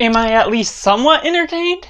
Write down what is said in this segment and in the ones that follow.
Am I at least somewhat entertained?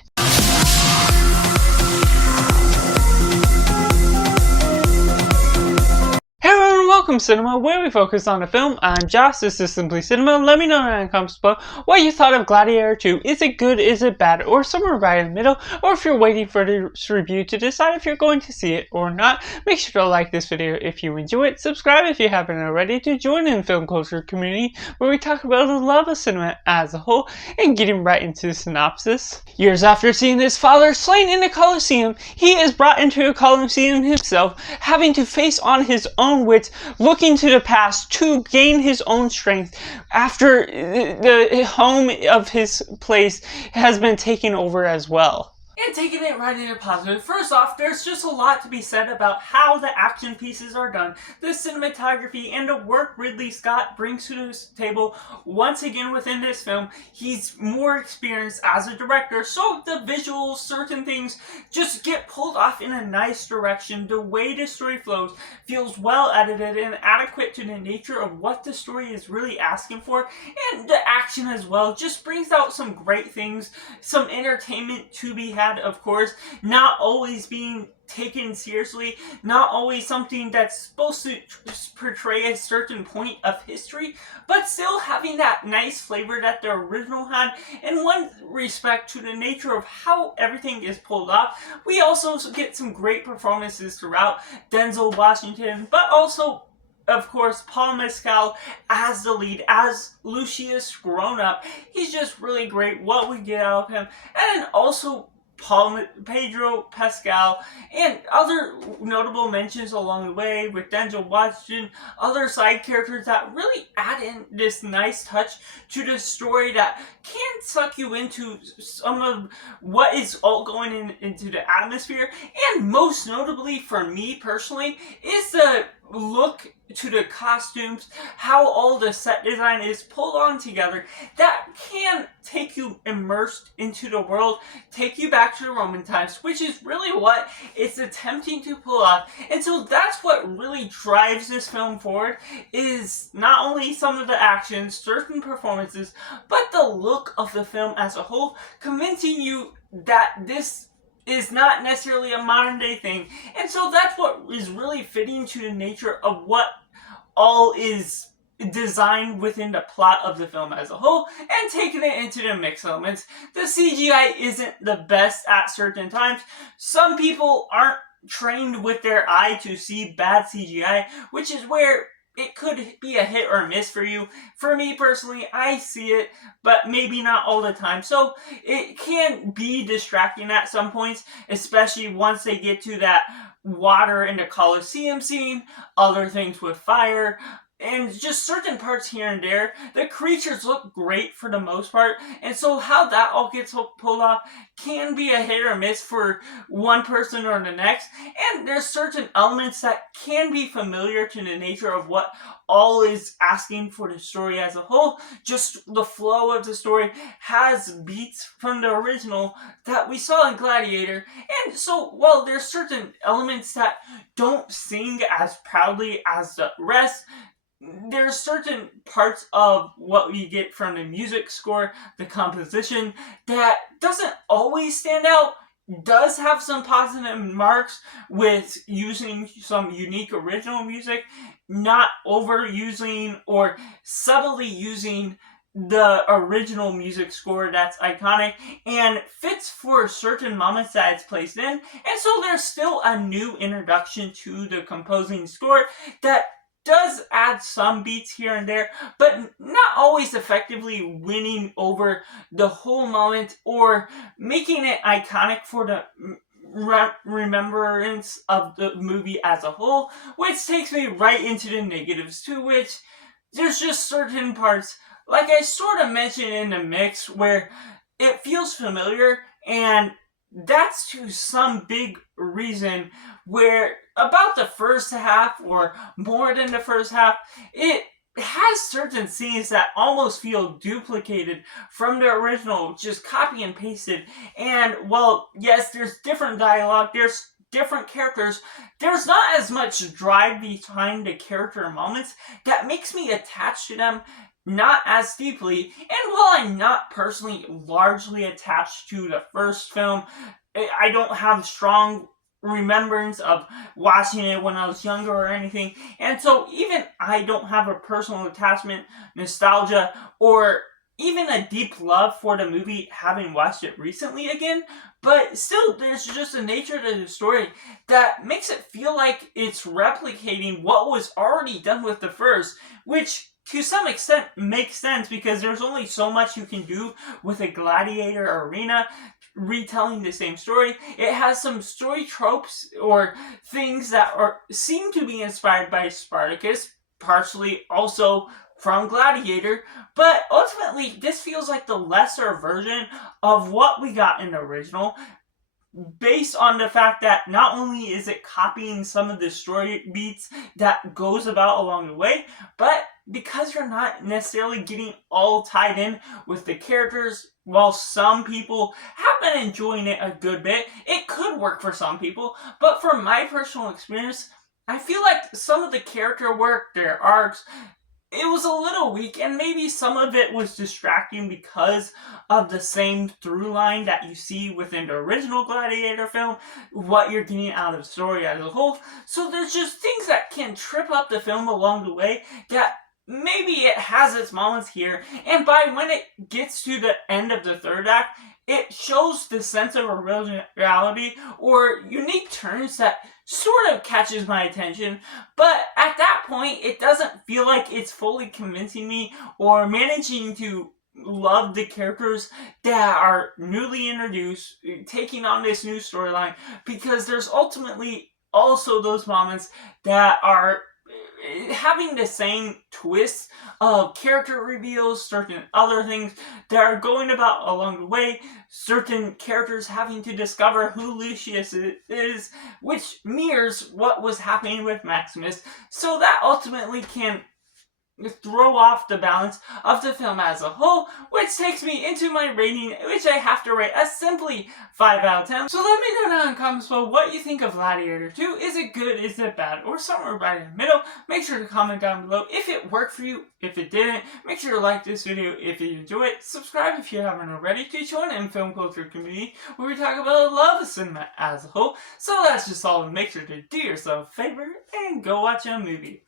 Hey everyone, welcome to Cinema, where we focus on a film. I'm Josh, this is Simply Cinema. Let me know in the comments below what you thought of Gladiator 2. Is it good, is it bad, or somewhere right in the middle? Or if you're waiting for this review to decide if you're going to see it or not, make sure to like this video if you enjoy it. Subscribe if you haven't already to join in the film culture community where we talk about the love of cinema as a whole. And getting right into the synopsis. Years after seeing his father slain in a Colosseum, he is brought into a Colosseum himself, having to face on his own wits, looking to the past to gain his own strength after the home of his place has been taken over as well. And taking it right into positive. First off, there's just a lot to be said about how the action pieces are done, the cinematography, and the work Ridley Scott brings to the table once again within this film. He's more experienced as a director, so the visuals, certain things just get pulled off in a nice direction. The way the story flows feels well edited and adequate to the nature of what the story is really asking for, and the action as well just brings out some great things, some entertainment to be had, of course, not always being taken seriously, not always something that's supposed to portray a certain point of history, but still having that nice flavor that the original had. In one respect, to the nature of how everything is pulled off, we also get some great performances throughout. Denzel Washington, but also, of course, Paul Mescal as the lead, as Lucius grown up. He's just really great what we get out of him. And also Pedro Pascal, and other notable mentions along the way with Denzel Washington, other side characters that really add in this nice touch to the story that can suck you into some of what is all going into the atmosphere. And most notably for me personally is the look to the costumes, how all the set design is pulled on together that can take you immersed into the world, take you back to the Roman times, which is really what it's attempting to pull off. And so that's what really drives this film forward, is not only some of the actions, certain performances, but the look of the film as a whole, convincing you that this is not necessarily a modern day thing. And so that's what is really fitting to the nature of what all is designed within the plot of the film as a whole, and taking it into the mix elements. The CGI isn't the best at certain times. Some people aren't trained with their eye to see bad CGI, which is where it could be a hit or miss for you. For me personally, I see it, but maybe not all the time. So it can be distracting at some points, especially once they get to that water in the Colosseum scene, other things with fire, and just certain parts here and there. The creatures look great for the most part, and so how that all gets pulled off can be a hit or miss for one person or the next. And there's certain elements that can be familiar to the nature of what all is asking for the story as a whole. Just the flow of the story has beats from the original that we saw in Gladiator. And so while there's certain elements that don't sing as proudly as the rest, there's certain parts of what we get from the music score, the composition, that doesn't always stand out. Does have some positive marks with using some unique original music, not overusing or subtly using the original music score that's iconic and fits for certain moments that it's placed in. And so there's still a new introduction to the composing score that does add some beats here and there, but not always effectively winning over the whole moment or making it iconic for the remembrance of the movie as a whole, which takes me right into the negatives, to which there's just certain parts, like I sort of mentioned in the mix, where it feels familiar, and that's to some big reason where about the first half or more than the first half, it has certain scenes that almost feel duplicated from the original, just copy and pasted. And well, yes, there's different dialogue, there's different characters, there's not as much drive behind the character moments that makes me attached to them not as deeply. And while I'm not personally largely attached to the first film, I don't have strong remembrance of watching it when I was younger or anything. And so even I don't have a personal attachment, nostalgia, or even a deep love for the movie having watched it recently again. But still, there's just a nature to the story that makes it feel like it's replicating what was already done with the first, which to some extent makes sense because there's only so much you can do with a gladiator arena retelling the same story. It has some story tropes or things that seem to be inspired by Spartacus, partially also from Gladiator, but ultimately this feels like the lesser version of what we got in the original, based on the fact that not only is it copying some of the story beats that goes about along the way, but because you're not necessarily getting all tied in with the characters, while some people have been enjoying it a good bit, it could work for some people, but from my personal experience, I feel like some of the character work, their arcs, it was a little weak, and maybe some of it was distracting because of the same through line that you see within the original Gladiator film, what you're getting out of the story as a whole. So there's just things that can trip up the film along the way that maybe it has its moments here, and by when it gets to the end of the third act, it shows the sense of originality or unique turns that sort of catches my attention, but at that point, it doesn't feel like it's fully convincing me or managing to love the characters that are newly introduced, taking on this new storyline, because there's ultimately also those moments that are having the same twists of character reveals, certain other things that are going about along the way, certain characters having to discover who Lucius is, which mirrors what was happening with Maximus, so that ultimately can throw off the balance of the film as a whole, which takes me into my rating, which I have to rate as simply 5 out of 10. So let me know down in the comments below what you think of Gladiator 2. Is it good, is it bad, or somewhere right in the middle? Make sure to comment down below if it worked for you. If it didn't, make sure to like this video if you enjoy it. Subscribe if you haven't already to join in film culture community where we talk about the love of cinema as a whole. So that's just all. Make sure to do yourself a favor and go watch a movie.